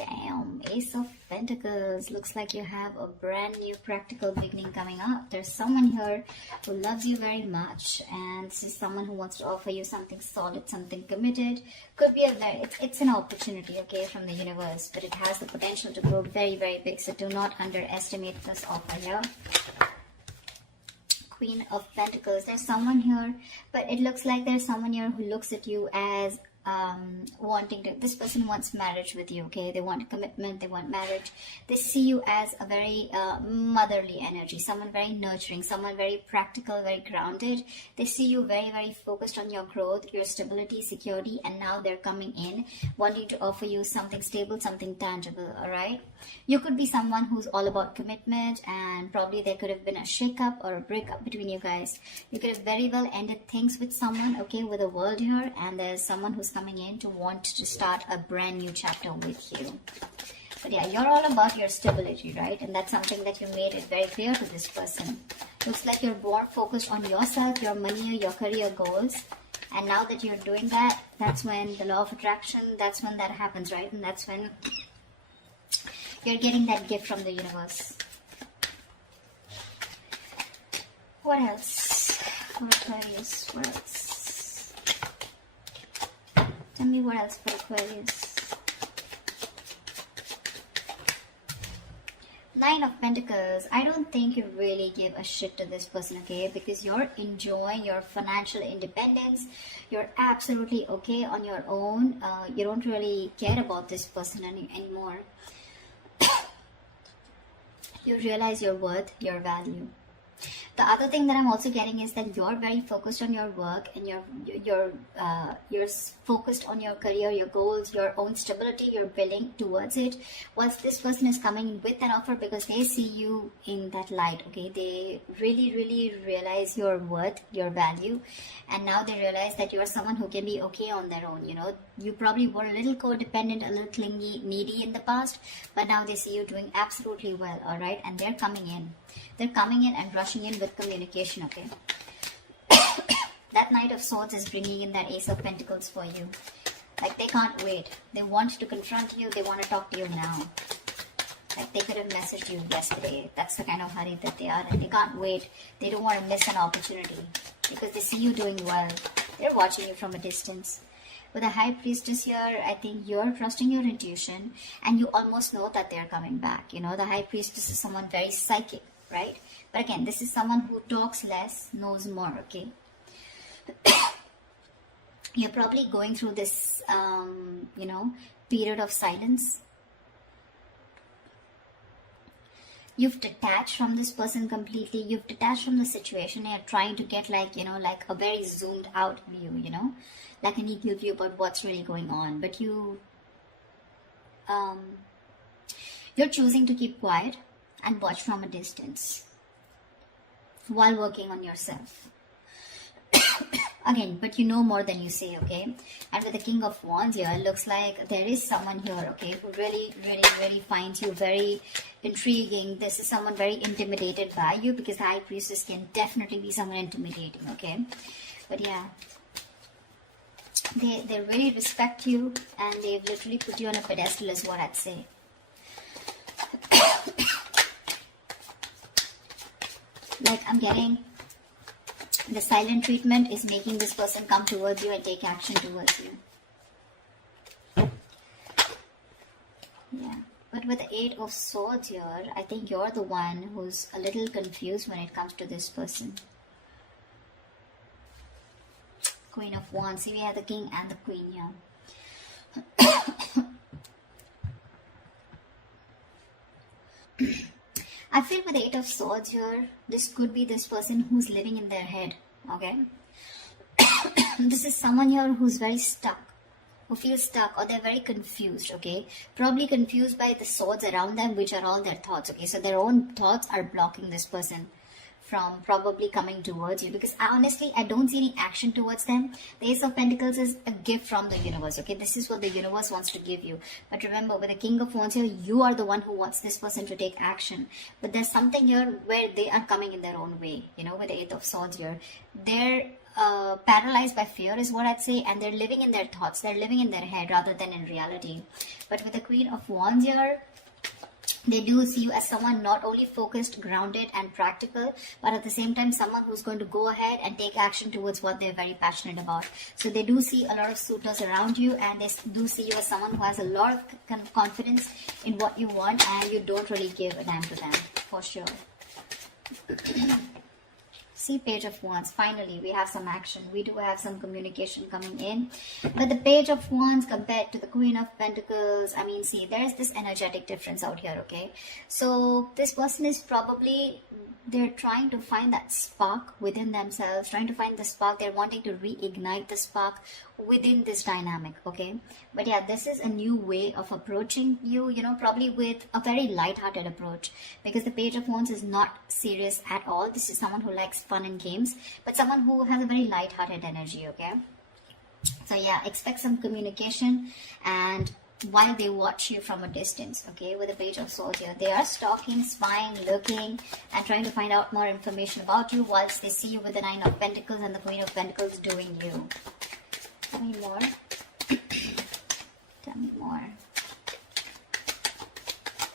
Damn, Ace of Pentacles. Looks like you have a brand new practical beginning coming up. There's someone here who loves you very much, and this is someone who wants to offer you something solid, something committed. Could be it's an opportunity, okay, from the universe, but it has the potential to grow very, very big. So do not underestimate this offer here. Queen of Pentacles. There's someone here, but it looks like there's someone here who looks at you as wanting to, this person wants marriage with you, okay? They want commitment, they want marriage. They see you as a very motherly energy, someone very nurturing, someone very practical, very grounded. They see you very, very focused on your growth, your stability, security, and now they're coming in wanting to offer you something stable, something tangible. All right, you could be someone who's all about commitment, and probably there could have been a shake-up or a breakup between you guys. You could have very well ended things with someone, okay, with a world here, and there's someone who's coming in to want to start a brand new chapter with you. But yeah, you're all about your stability, right? And that's something that you made it very clear to this person. Looks like you're more focused on yourself, your money, your career goals. And now that you're doing that, that's when the law of attraction, that's when that happens, right? And that's when you're getting that gift from the universe. What else? For Aquarius, what else? Tell me what else for Aquarius. Nine of Pentacles. I don't think you really give a shit to this person, okay? Because you're enjoying your financial independence. You're absolutely okay on your own. You don't really care about this person anymore. You realize your worth, your value. The other thing that I'm also getting is that you're very focused on your work, and you're focused on your career, your goals, your own stability. You're building towards it. Whilst this person is coming with an offer because they see you in that light, okay? They really, really realize your worth, your value, and now they realize that you're someone who can be okay on their own. You know, you probably were a little codependent, a little clingy, needy in the past, but now they see you doing absolutely well, all right? And they're coming in. They're coming in and rushing in with communication, okay? That Knight of Swords is bringing in that Ace of Pentacles for you. Like, they can't wait. They want to confront you. They want to talk to you now. Like, they could have messaged you yesterday. That's the kind of hurry that they are. And they can't wait. They don't want to miss an opportunity because they see you doing well. They're watching you from a distance. With the High Priestess here, I think you're trusting your intuition, and you almost know that they're coming back. You know, the High Priestess is someone very psychic, right? But again, this is someone who talks less, knows more, okay? You're probably going through this, you know, period of silence. You've detached from this person completely. You've detached from the situation. You're trying to get, like, you know, like a very zoomed out view, you know, like an eagle view about what's really going on. But you're choosing to keep quiet and watch from a distance while working on yourself. Again, but you know more than you say, okay? And with the King of Wands here, it looks like there is someone here, okay, who really, really, really finds you very intriguing. This is someone very intimidated by you, because the High Priestess can definitely be someone intimidating, okay? But yeah, they really respect you, and they've literally put you on a pedestal is what I'd say. Like, I'm getting the silent treatment is making this person come towards you and take action towards you. Yeah. But with the Eight of Swords here, I think you're the one who's a little confused when it comes to this person. Queen of Wands. See, we have the King and the Queen here. I feel with the Eight of Swords here, this could be this person who's living in their head, okay? This is someone here who's very stuck, who feels stuck, or they're very confused, okay? Probably confused by the swords around them, which are all their thoughts, okay? So their own thoughts are blocking this person from probably coming towards you, because honestly, I don't see any action towards them. The Ace of Pentacles is a gift from the universe, okay? This is what the universe wants to give you. But remember, with the King of Wands here, you are the one who wants this person to take action. But there's something here where they are coming in their own way, you know, with the Eight of Swords here. They're paralyzed by fear is what I'd say, and they're living in their thoughts, they're living in their head rather than in reality. But with the Queen of Wands here, they do see you as someone not only focused, grounded and practical, but at the same time someone who's going to go ahead and take action towards what they're very passionate about. So they do see a lot of suitors around you, and they do see you as someone who has a lot of confidence in what you want, and you don't really give a damn to them, for sure. See, Page of Wands. Finally, we have some action. We do have some communication coming in. But the Page of Wands compared to the Queen of Pentacles, I mean, see, there is this energetic difference out here, okay? So this person is probably, they're trying to find that spark within themselves, trying to find the spark. They're wanting to reignite the spark within this dynamic, okay? But yeah, this is a new way of approaching you, you know, probably with a very light-hearted approach, because the Page of Wands is not serious at all. This is someone who likes fun and games, but someone who has a very light-hearted energy, okay? So yeah, expect some communication, and while they watch you from a distance, okay, with the Page of Swords here, they are stalking, spying, looking, and trying to find out more information about you, whilst they see you with the Nine of Pentacles and the Queen of Pentacles doing you. Tell me more. Tell me more.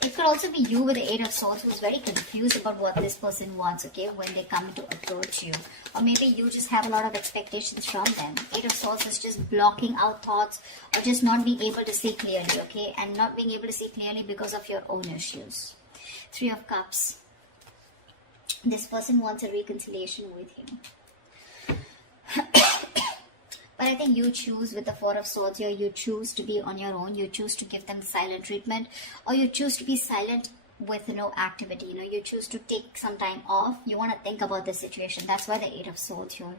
It could also be you with the Eight of Swords who's very confused about what this person wants, okay, when they come to approach you. Or maybe you just have a lot of expectations from them. Eight of Swords is just blocking out thoughts, or just not being able to see clearly, okay, and not being able to see clearly because of your own issues. Three of Cups. This person wants a reconciliation with you. But I think you choose with the Four of Swords here, you choose to be on your own, you choose to give them silent treatment, or you choose to be silent with no activity, you know, you choose to take some time off, you want to think about the situation. That's why the Eight of Swords here.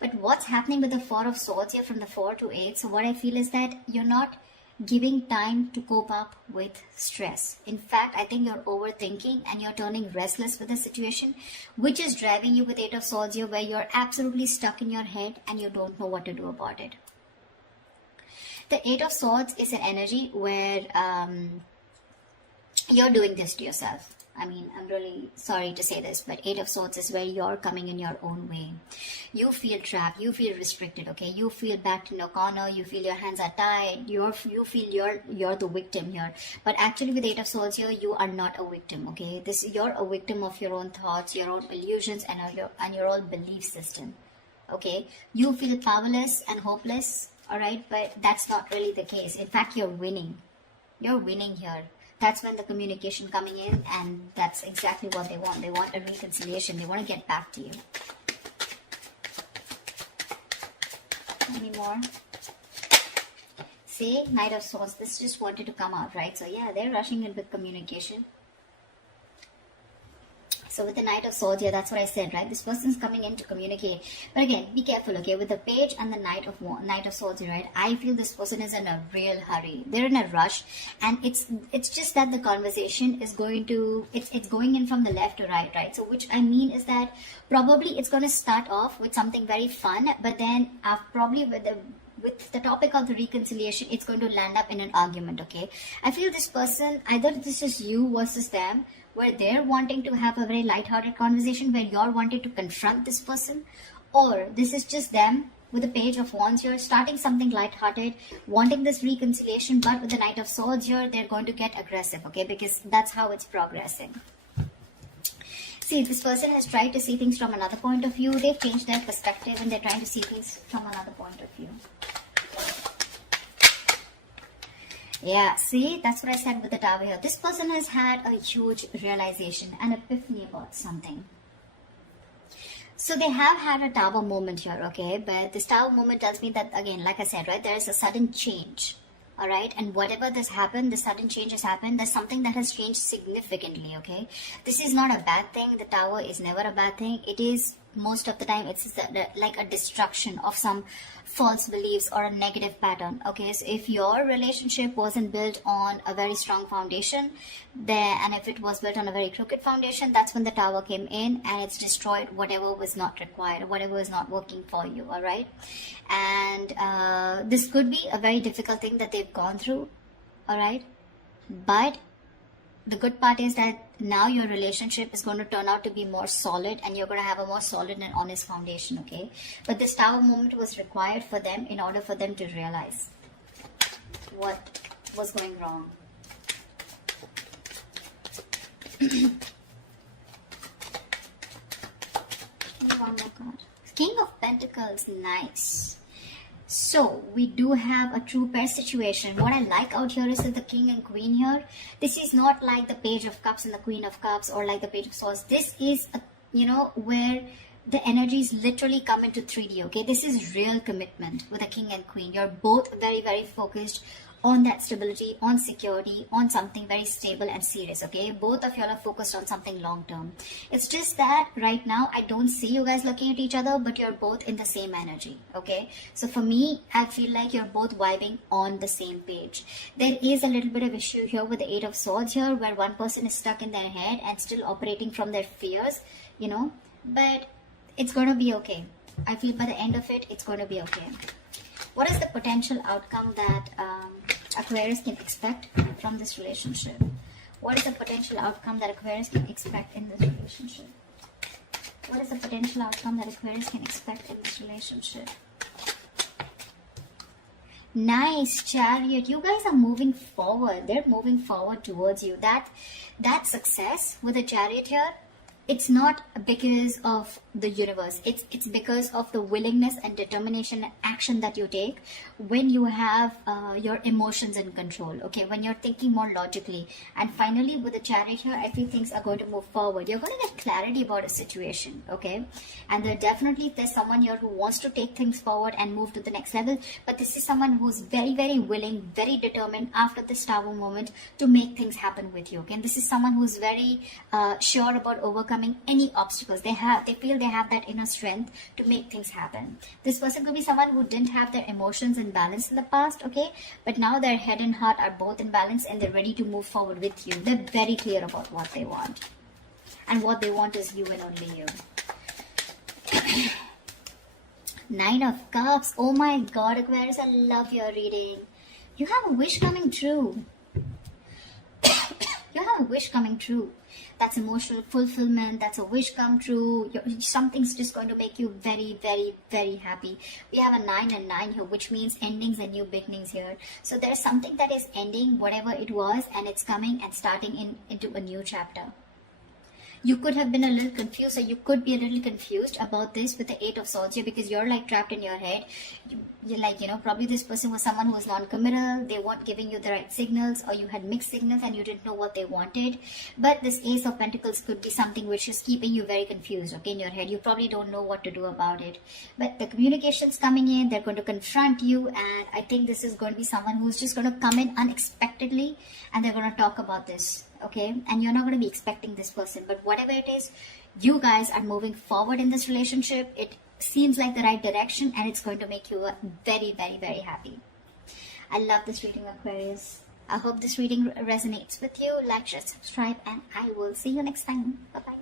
But what's happening with the Four of Swords here from the 4 to 8, so what I feel is that you're not giving time to cope up with stress. In fact, I think you're overthinking and you're turning restless with the situation, which is driving you with Eight of Swords here, where you're absolutely stuck in your head and you don't know what to do about it. The Eight of Swords is an energy where you're doing this to yourself. I mean, I'm really sorry to say this, but Eight of Swords is where you're coming in your own way. You feel trapped, you feel restricted, okay? You feel backed in a corner, you feel your hands are tied, you feel you're the victim here. But actually with Eight of Swords here, you are not a victim, okay? You're a victim of your own thoughts, your own illusions, and your own belief system, okay? You feel powerless and hopeless, alright? But that's not really the case. In fact, you're winning. You're winning here. That's when the communication coming in, and that's exactly what they want. They want a reconciliation. They want to get back to you. Any more? See, Knight of Swords. This just wanted to come out, right? So yeah, they're rushing in with communication. So with the Knight of Swords here, that's what I said, right? This person's coming in to communicate. But again, be careful, okay? With the Page and the Knight of Swords here, right? I feel this person is in a real hurry. They're in a rush. And it's just that the conversation is going to... It's going in from the left to right, right? So which I mean is that probably it's going to start off with something very fun. But then probably with the topic of the reconciliation, it's going to land up in an argument, okay? I feel this person, either this is you versus them, where they're wanting to have a very light-hearted conversation, where you're wanting to confront this person, or this is just them with the Page of Wands here, starting something light-hearted, wanting this reconciliation, but with the Knight of Swords here, they're going to get aggressive, okay? Because that's how it's progressing. See, this person has tried to see things from another point of view. They've changed their perspective and they're trying to see things from another point of view. Yeah, see, that's what I said with the Tower here. This person has had a huge realization, an epiphany about something. So they have had a Tower moment here, okay? But this Tower moment tells me that, again, like I said, right, there is a sudden change. Alright, and whatever this happened, the sudden change has happened, there's something that has changed significantly, okay? This is not a bad thing. The Tower is never a bad thing. It is, most of the time, it's like a destruction of some false beliefs or a negative pattern, okay? So if your relationship wasn't built on a very strong foundation, and if it was built on a very crooked foundation, that's when the Tower came in and it's destroyed whatever was not required, whatever was not working for you, alright? And this could be a very difficult thing that they've gone through, alright? But the good part is that now your relationship is going to turn out to be more solid, and you're going to have a more solid and honest foundation, okay? But this Tower moment was required for them in order for them to realize what was going wrong. One more card. King of Pentacles, nice. So we do have a true pair situation. What I like out here is that the King and Queen here, this is not like the Page of Cups and the Queen of Cups, or like the Page of Swords. This is a, where the energies literally come into 3D, okay? This is real commitment with a King and Queen. You're both very, very focused on that stability, on security, on something very stable and serious, okay? Both of y'all are focused on something long term. It's just that right now I don't see you guys looking at each other, but you're both in the same energy, okay? So for me, I feel like you're both vibing on the same page. There is a little bit of issue here with the Eight of Swords here, where one person is stuck in their head and still operating from their fears, but it's going to be okay. I feel by the end of it, it's going to be okay. What is the potential outcome that Aquarius can expect from this relationship? What is the potential outcome that Aquarius can expect in this relationship? What is the potential outcome that Aquarius can expect in this relationship? Nice, Chariot. You guys are moving forward. They're moving forward towards you. That success with the Chariot here, it's not because of the universe. It's because of the willingness and determination and action that you take when you have your emotions in control, okay? When you're thinking more logically. And finally, with the Chariot here, I feel things are going to move forward. You're going to get clarity about a situation, okay? And there's someone here who wants to take things forward and move to the next level. But this is someone who's very, very willing, very determined after this Tower moment to make things happen with you, okay? And this is someone who's very sure about overcoming any obstacles. They feel they have that inner strength to make things happen. This person could be someone who didn't have their emotions in balance in the past, okay? But now their head and heart are both in balance, and they're ready to move forward with you. They're very clear about what they want. And what they want is you and only you. Nine of Cups. Oh my God, Aquarius, I love your reading. You have a wish coming true. You have a wish coming true. That's emotional fulfillment. That's a wish come true. Something's just going to make you very, very, very happy. We have a 9 and 9 here, which means endings and new beginnings here. So there's something that is ending, whatever it was, and it's coming and starting into a new chapter. You could have been a little confused, or you could be a little confused about this with the Eight of Swords here, because you're like trapped in your head. You're like, probably this person was someone who was non-committal. They weren't giving you the right signals, or you had mixed signals and you didn't know what they wanted. But this Ace of Pentacles could be something which is keeping you very confused, okay, in your head. You probably don't know what to do about it. But the communication's coming in. They're going to confront you, and I think this is going to be someone who's just going to come in unexpectedly, and they're going to talk about this. Okay, and you're not going to be expecting this person, but whatever it is, you guys are moving forward in this relationship. It seems like the right direction, and it's going to make you very, very, very happy. I love this reading, Aquarius. I hope this reading resonates with you. Like, share, subscribe, and I will see you next time. Bye-bye.